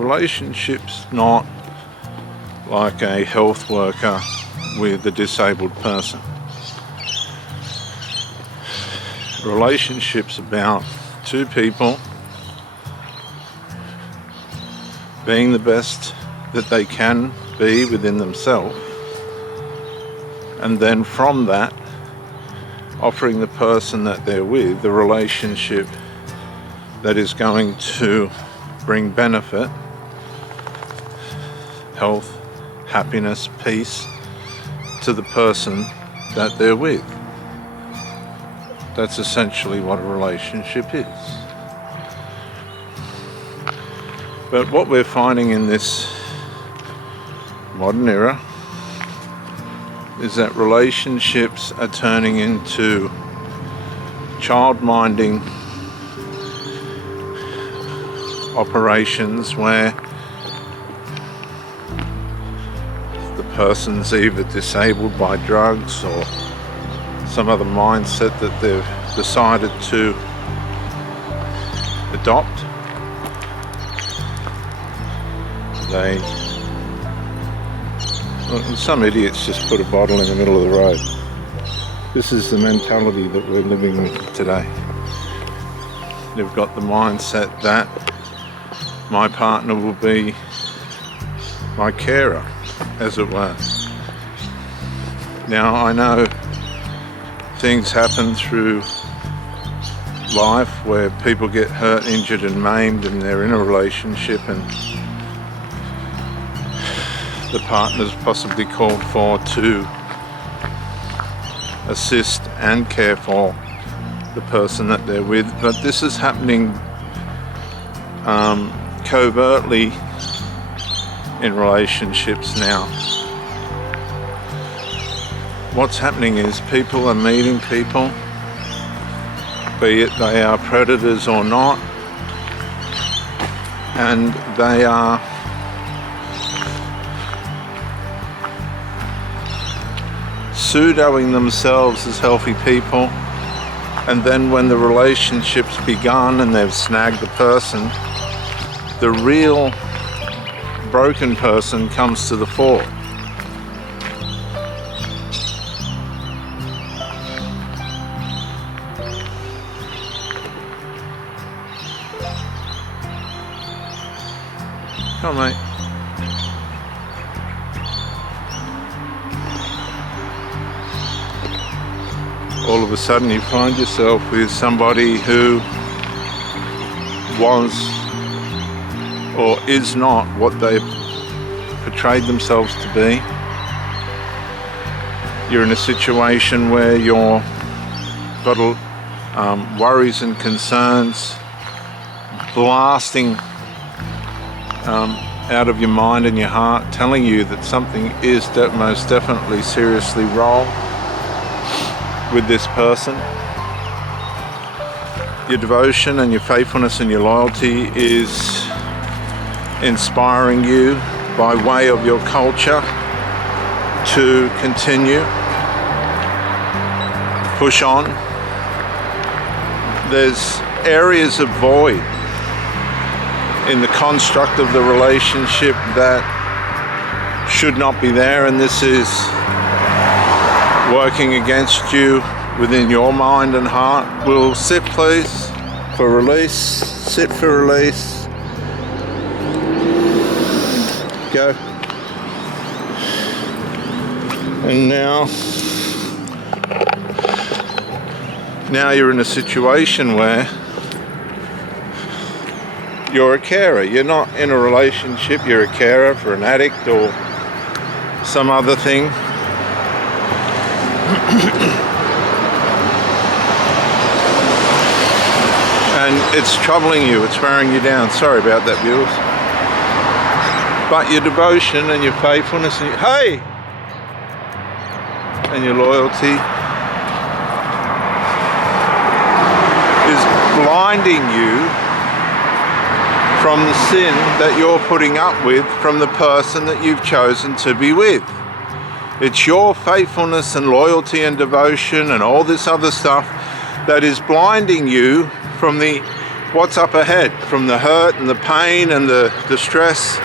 relationship's not like a health worker with a disabled person. Relationship's about two people being the best that they can be within themselves, and then from that offering the person that they're with the relationship that is going to bring benefit, health, happiness, peace to the person that they're with. That's essentially what a relationship is. But what we're finding in this modern era is that relationships are turning into child-minding operations where the person's either disabled by drugs or some other mindset that they've decided to adopt. Some idiots just put a bottle in the middle of the road. This is the mentality that we're living with today. They've got the mindset that my partner will be my carer, as it were. Now, I know things happen through life where people get hurt, injured and maimed, and they're in a relationship and the partner's possibly called for to assist and care for the person that they're with. But this is happening covertly in relationships now. What's happening is people are meeting people, be it they are predators or not, and they are pseudoing themselves as healthy people, and then when the relationship's begun and they've snagged the person, the real broken person comes to the fore. Come on, mate. All of a sudden you find yourself with somebody who was or is not what they portrayed themselves to be. You're in a situation where you're got worries and concerns blasting out of your mind and your heart, telling you that something is most definitely seriously wrong with this person. Your devotion and your faithfulness and your loyalty is inspiring you by way of your culture to continue, push on. There's areas of void in the construct of the relationship that should not be there, and this is working against you within your mind and heart. Will sit please for release. Sit for release. Go. And now you're in a situation where you're a carer. You're not in a relationship, you're a carer for an addict or some other thing. And it's troubling you, it's wearing you down. Sorry about that, viewers. But your devotion and your faithfulness and and your loyalty is blinding you from the sin that you're putting up with from the person that you've chosen to be with. It's your faithfulness and loyalty and devotion and all this other stuff that is blinding you from the what's up ahead from the hurt and the pain and the distress,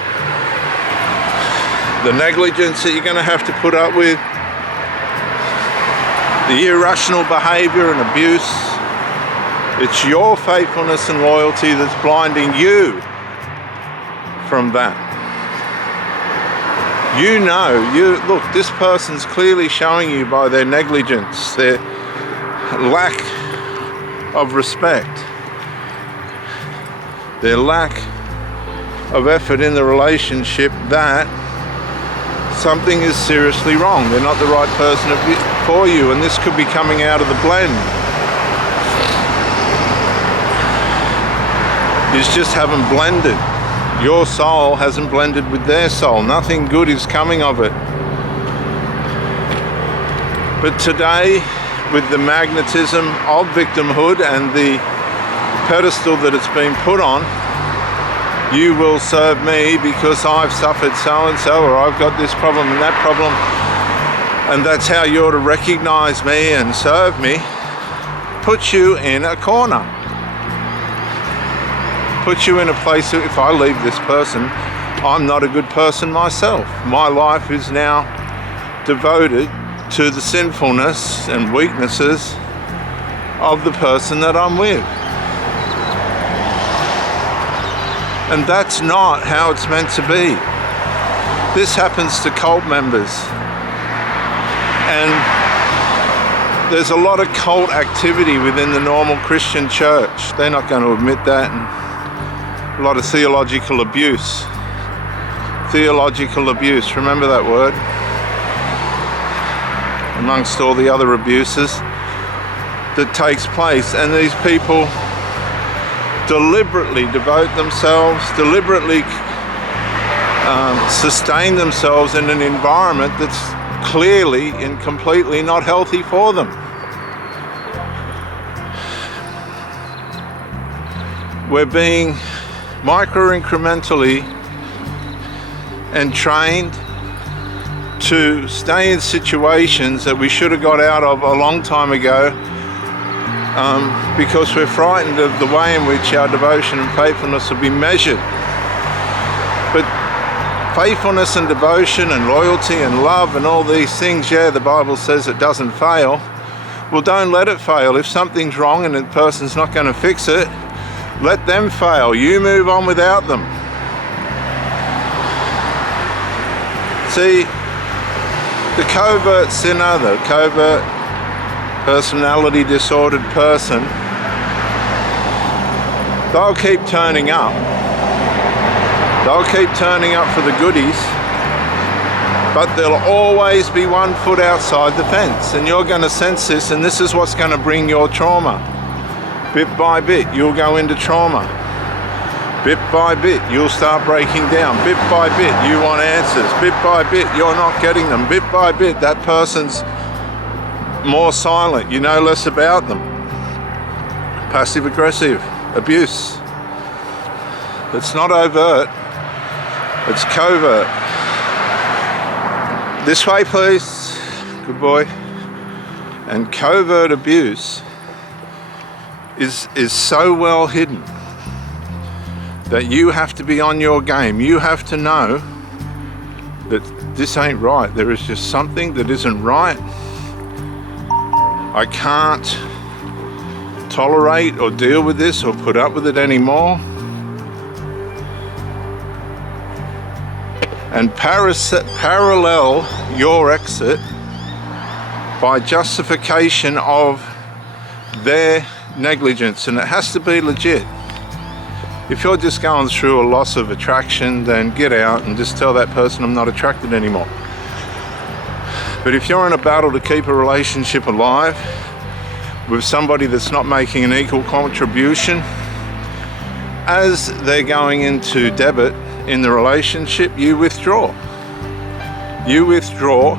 the negligence that you're going to have to put up with, the irrational behavior and abuse. It's your faithfulness and loyalty that's blinding you from that. You know, look, this person's clearly showing you by their negligence, their lack of respect, their lack of effort in the relationship, that something is seriously wrong. They're not the right person for you, and this could be coming out of the blend. You just haven't blended. Your soul hasn't blended with their soul. Nothing good is coming of it. But today, with the magnetism of victimhood and the pedestal that it's been put on, you will serve me because I've suffered so and so, or I've got this problem and that problem, and that's how you're to recognize me and serve me. Put you in a corner. Put you in a place that if I leave this person, I'm not a good person myself. My life is now devoted to the sinfulness and weaknesses of the person that I'm with. And that's not how it's meant to be. This happens to cult members. And there's a lot of cult activity within the normal Christian church. They're not going to admit that. And a lot of theological abuse. Theological abuse, remember that word? Amongst all the other abuses that takes place. And these people deliberately devote themselves, deliberately sustain themselves in an environment that's clearly and completely not healthy for them. We're being micro-incrementally entrained to stay in situations that we should have got out of a long time ago, because we're frightened of the way in which our devotion and faithfulness will be measured. But faithfulness and devotion and loyalty and love and all these things, yeah, the Bible says it doesn't fail. Well, don't let it fail. If something's wrong and the person's not going to fix it, let them fail. You move on without them. See, the covert sinner, the covert personality disordered person, they'll keep turning up. They'll keep turning up for the goodies, but there'll always be one foot outside the fence, and you're going to sense this, and this is what's going to bring your trauma. Bit by bit, you'll go into trauma. Bit by bit, you'll start breaking down. Bit by bit, you want answers. Bit by bit, you're not getting them. Bit by bit, that person's more silent. You know less about them. Passive aggressive, abuse. It's not overt, it's covert. This way, please. Good boy. And covert abuse is so well hidden that you have to be on your game. You have to know that this ain't right. There is just something that isn't right. I can't tolerate or deal with this or put up with it anymore. And parallel your exit by justification of their negligence, and it has to be legit. If you're just going through a loss of attraction, then get out and just tell that person I'm not attracted anymore. But if you're in a battle to keep a relationship alive with somebody that's not making an equal contribution, as they're going into debit in the relationship, you withdraw. You withdraw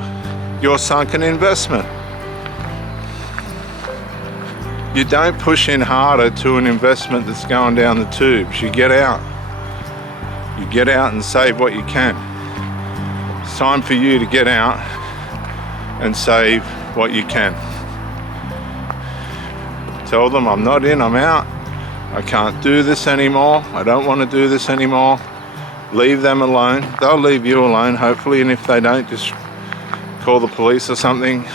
your sunken investment. You don't push in harder to an investment that's going down the tubes. You get out. You get out and save what you can. It's time for you to get out and save what you can. Tell them I'm not in, I'm out. I can't do this anymore, I don't want to do this anymore, leave them alone. They'll leave you alone, hopefully, and if they don't, just call the police or something.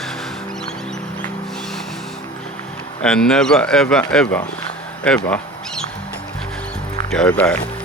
And never, ever, ever, ever go back.